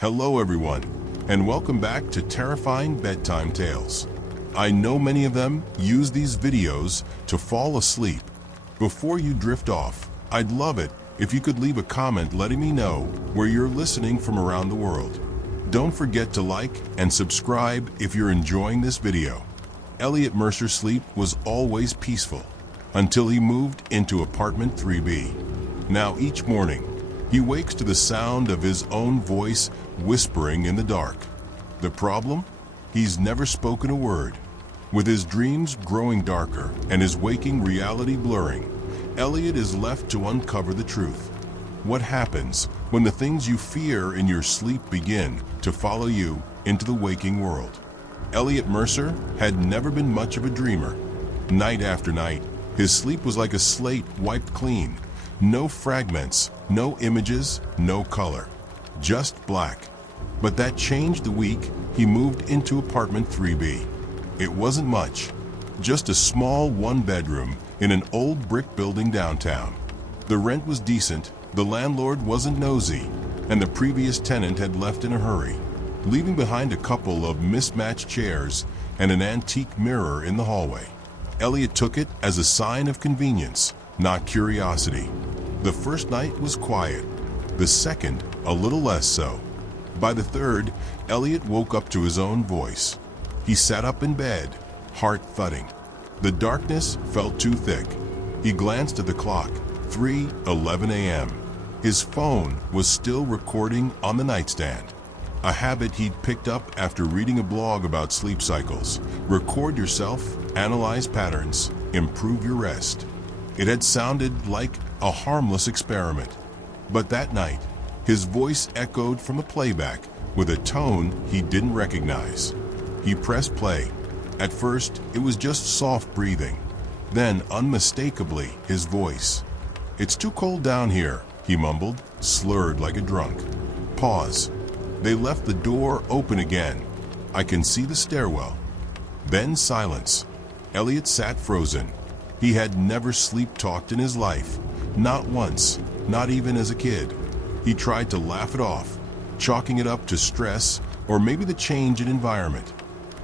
Hello everyone, and welcome back to Terrifying Bedtime Tales. I know many of them use these videos to fall asleep. Before you drift off, I'd love it if you could leave a comment letting me know where you're listening from around the world. Don't forget to like and subscribe if you're enjoying this video. Elliot Mercer's sleep was always peaceful until he moved into apartment 3B. Now each morning, he wakes to the sound of his own voice whispering in the dark. The problem? He's never spoken a word. With his dreams growing darker and his waking reality blurring, Elliot is left to uncover the truth. What happens when the things you fear in your sleep begin to follow you into the waking world? Elliot Mercer had never been much of a dreamer. Night after night, his sleep was like a slate wiped clean. No fragments, no images, no color, just black. But that changed the week he moved into apartment 3B. It wasn't much, just a small one-bedroom in an old brick building downtown. The rent was decent, the landlord wasn't nosy, and the previous tenant had left in a hurry, leaving behind a couple of mismatched chairs and an antique mirror in the hallway. Elliot took it as a sign of convenience, not curiosity. The first night was quiet, the second a little less so. By the third, Elliot woke up to his own voice. He sat up in bed, heart thudding. The darkness felt too thick. He glanced at the clock, 3:11 a.m. His phone was still recording on the nightstand, a habit he'd picked up after reading a blog about sleep cycles. Record yourself, analyze patterns, improve your rest. It had sounded like a harmless experiment. But that night, his voice echoed from a playback with a tone he didn't recognize. He pressed play. At first, it was just soft breathing. Then, unmistakably, his voice. "It's too cold down here," he mumbled, slurred like a drunk. Pause. They left the door open again. "I can see the stairwell." Then silence. Elliot sat frozen. He had never sleep-talked in his life. Not once, not even as a kid. He tried to laugh it off, chalking it up to stress or maybe the change in environment.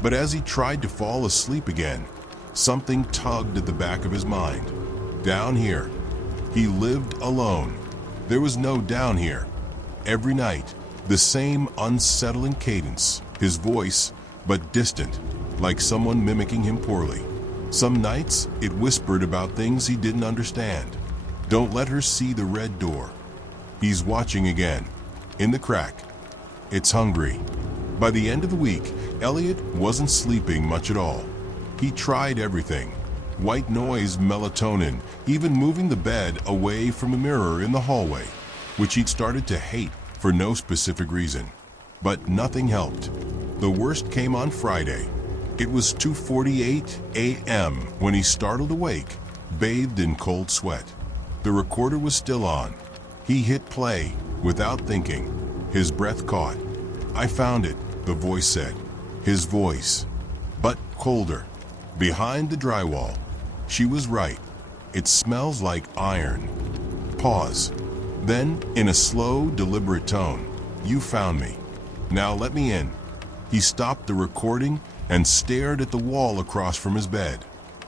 But as he tried to fall asleep again, something tugged at the back of his mind. Down here. He lived alone. There was no down here. Every night, the same unsettling cadence, his voice, but distant, like someone mimicking him poorly. Some nights, it whispered about things he didn't understand. "Don't let her see the red door." He's watching again. In the crack. It's hungry. By the end of the week, Elliot wasn't sleeping much at all. He tried everything. White noise, melatonin, even moving the bed away from a mirror in the hallway, which he'd started to hate for no specific reason. But nothing helped. The worst came on Friday. It was 2:48 a.m. when he startled awake, bathed in cold sweat. The recorder was still on. He hit play without thinking. His breath caught. "I found it," the voice said. His voice, but colder. Behind the drywall. She was right. "It smells like iron." Pause. Then, in a slow, deliberate tone, "You found me. Now let me in." He stopped the recording and stared at the wall across from his bed.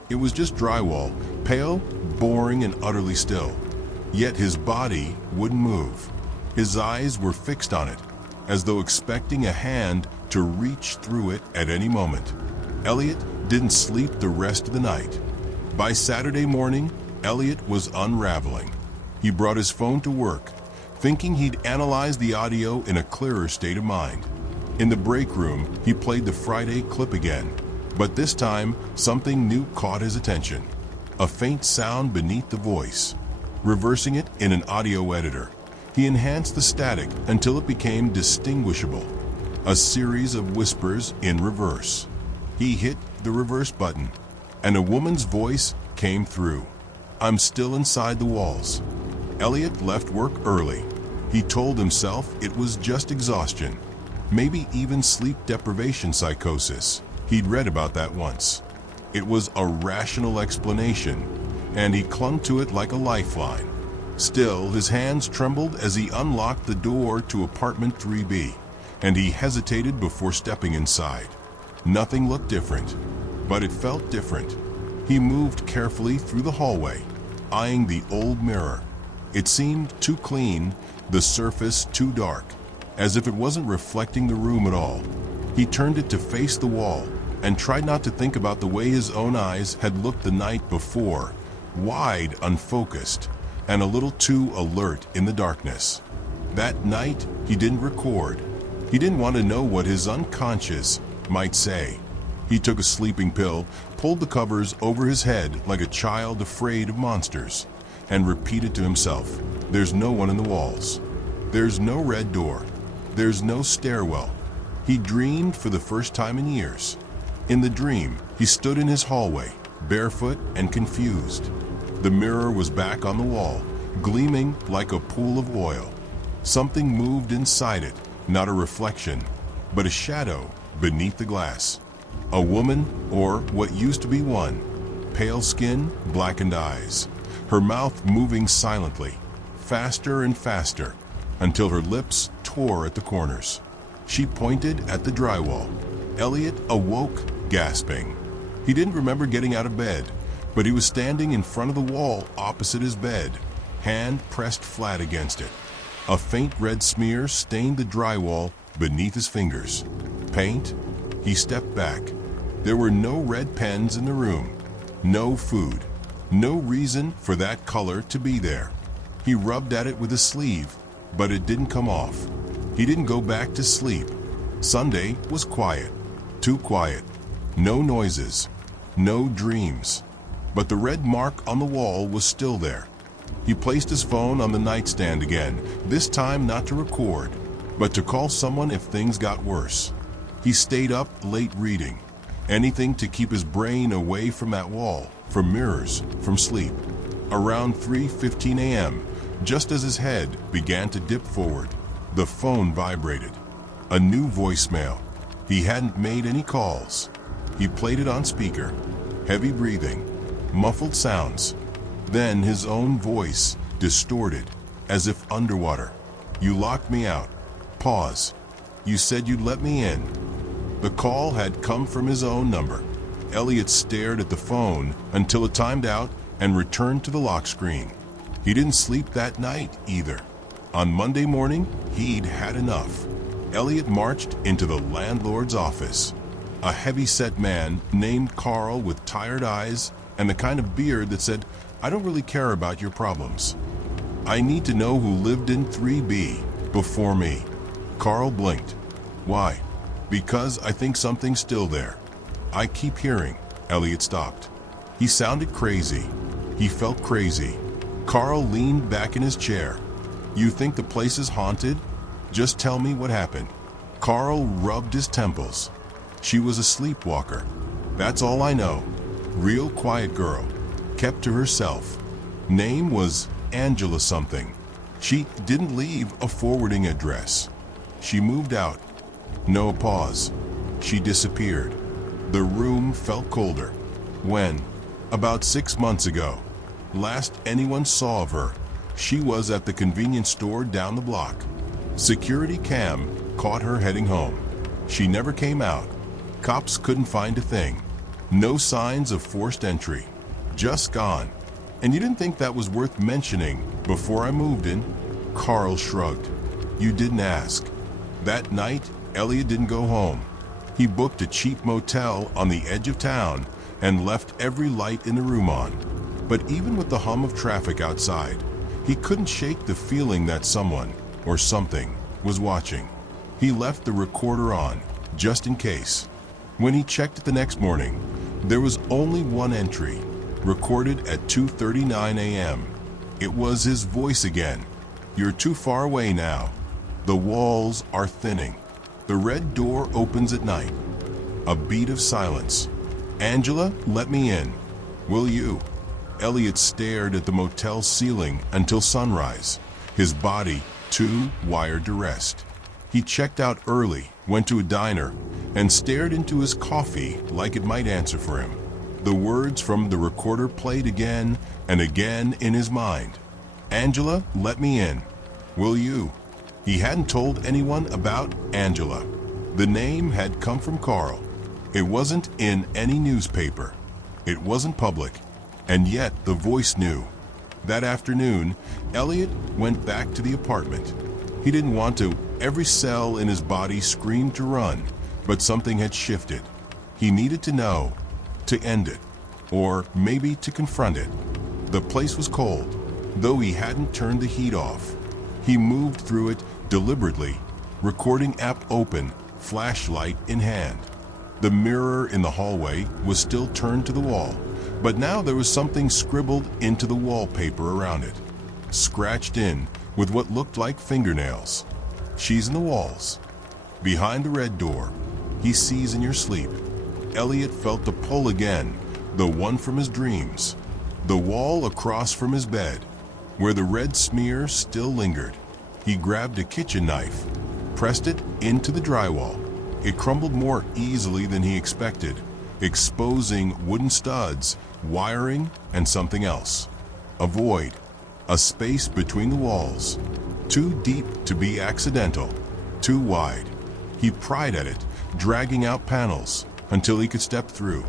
It was just drywall, pale, boring, and utterly still. Yet his body wouldn't move. His eyes were fixed on it, as though expecting a hand to reach through it at any moment. Elliot didn't sleep the rest of the night. By Saturday morning, Elliot was unraveling. He brought his phone to work, thinking he'd analyze the audio in a clearer state of mind. In the break room, he played the Friday clip again, but this time something new caught his attention. A faint sound beneath the voice. Reversing it in an audio editor, he enhanced the static until it became distinguishable. A series of whispers in reverse. He hit the reverse button, and a woman's voice came through. "I'm still inside the walls." Elliot left work early. He told himself it was just exhaustion, maybe even sleep deprivation psychosis. He'd read about that once. It was a rational explanation, and he clung to it like a lifeline. Still, his hands trembled as he unlocked the door to apartment 3B. and he hesitated before stepping inside. Nothing looked different, but it felt different. He moved carefully through the hallway, eyeing the old mirror. It seemed too clean, the surface too dark, as if it wasn't reflecting the room at all. He turned it to face the wall and tried not to think about the way his own eyes had looked the night before, wide, unfocused, and a little too alert in the darkness. That night, he didn't record. He didn't want to know what his unconscious might say. He took a sleeping pill, pulled the covers over his head like a child afraid of monsters, and repeated to himself, "There's no one in the walls. There's no red door. There's no stairwell." He dreamed for the first time in years. In the dream, he stood in his hallway, barefoot and confused. The mirror was back on the wall, gleaming like a pool of oil. Something moved inside it, not a reflection, but a shadow beneath the glass. A woman, or what used to be one, pale skin, blackened eyes, her mouth moving silently, faster and faster, until her lips tore at the corners. She pointed at the drywall. Elliot awoke, gasping. He didn't remember getting out of bed, but he was standing in front of the wall opposite his bed, hand pressed flat against it. A faint red smear stained the drywall beneath his fingers. Paint? He stepped back. There were no red pens in the room, no food, no reason for that color to be there. He rubbed at it with his sleeve, but it didn't come off. He didn't go back to sleep. Sunday was quiet, too quiet. No noises, no dreams. But the red mark on the wall was still there. He placed his phone on the nightstand again, this time not to record, but to call someone if things got worse. He stayed up late reading, anything to keep his brain away from that wall, from mirrors, from sleep. Around 3:15 a.m., just as his head began to dip forward, the phone vibrated. A new voicemail. He hadn't made any calls. He played it on speaker. Heavy breathing, muffled sounds. Then his own voice, distorted, as if underwater. "You locked me out. Pause. You said you'd let me in." The call had come from his own number. Elliot stared at the phone until it timed out and returned to the lock screen. He didn't sleep that night either. On Monday morning, he'd had enough. Elliot marched into the landlord's office. A heavy-set man named Carl with tired eyes and the kind of beard that said, "I don't really care about your problems. I need to know who lived in 3B before me." Carl blinked. "Why?" "Because I think something's still there. I keep hearing." Elliot stopped. He sounded crazy. He felt crazy. Carl leaned back in his chair. "You think the place is haunted? Just tell me what happened." Carl rubbed his temples. "She was a sleepwalker. That's all I know. Real quiet girl. Kept to herself. Name was Angela something. She didn't leave a forwarding address. She moved out." No pause. "She disappeared." The room felt colder. "When?" "About 6 months ago. Last anyone saw of her, she was at the convenience store down the block. Security cam caught her heading home. She never came out. Cops couldn't find a thing. No signs of forced entry. Just gone." "And you didn't think that was worth mentioning before I moved in?" Carl shrugged. "You didn't ask." That night, Elliot didn't go home. He booked a cheap motel on the edge of town and left every light in the room on. But even with the hum of traffic outside, he couldn't shake the feeling that someone, or something, was watching. He left the recorder on, just in case. When he checked it the next morning, there was only one entry, recorded at 2:39 a.m. It was his voice again. "You're too far away now. The walls are thinning. The red door opens at night." A beat of silence. "Angela, let me in. Will you?" Elliot stared at the motel ceiling until sunrise, his body too wired to rest. He checked out early, went to a diner, and stared into his coffee like it might answer for him. The words from the recorder played again and again in his mind. "Angela, let me in. Will you?" He hadn't told anyone about Angela. The name had come from Carl. It wasn't in any newspaper. It wasn't public. And yet the voice knew. That afternoon, Elliot went back to the apartment. He didn't want to. Every cell in his body screamed to run, but something had shifted. He needed to know, to end it, or maybe to confront it. The place was cold, though he hadn't turned the heat off. He moved through it deliberately, recording app open, flashlight in hand. The mirror in the hallway was still turned to the wall, but now there was something scribbled into the wallpaper around it, scratched in with what looked like fingernails. She's in the walls. Behind the red door, he sees in your sleep. Elliot felt the pull again, the one from his dreams. The wall across from his bed, where the red smear still lingered. He grabbed a kitchen knife, pressed it into the drywall. It crumbled more easily than he expected, exposing wooden studs, wiring, and something else. A void, a space between the walls, too deep to be accidental, too wide. He pried at it, dragging out panels until he could step through.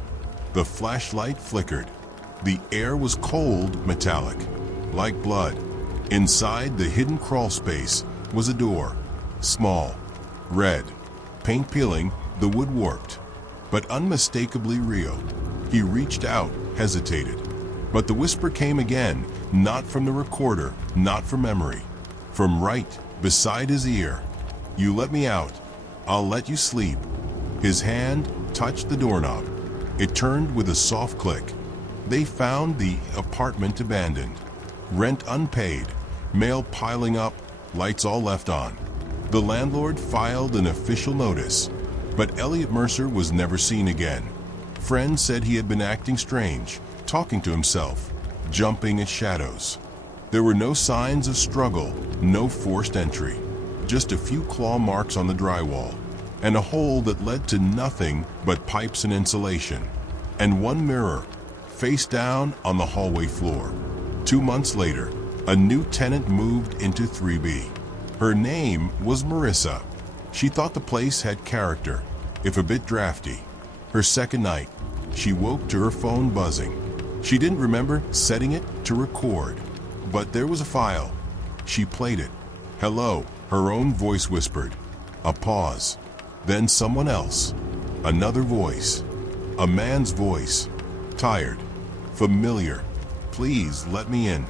The flashlight flickered. The air was cold, metallic, like blood. Inside the hidden crawl space was a door, small, red, paint peeling, the wood warped, but unmistakably real. He reached out, hesitated, but the whisper came again, not from the recorder, not from memory, from right beside his ear. "You let me out. I'll let you sleep." His hand touched the doorknob. It turned with a soft click. They found the apartment abandoned, rent unpaid, mail piling up, lights all left on. The landlord filed an official notice, but Elliot Mercer was never seen again. Friends said he had been acting strange, talking to himself, jumping at shadows. There were no signs of struggle, no forced entry, just a few claw marks on the drywall, and a hole that led to nothing but pipes and insulation, and one mirror, face down on the hallway floor. 2 months later, a new tenant moved into 3B. Her name was Marissa. She thought the place had character, if a bit drafty. Her second night, she woke to her phone buzzing. She didn't remember setting it to record, but there was a file. She played it. "Hello," her own voice whispered. A pause. Then someone else. Another voice. A man's voice. Tired. Familiar. "Please let me in."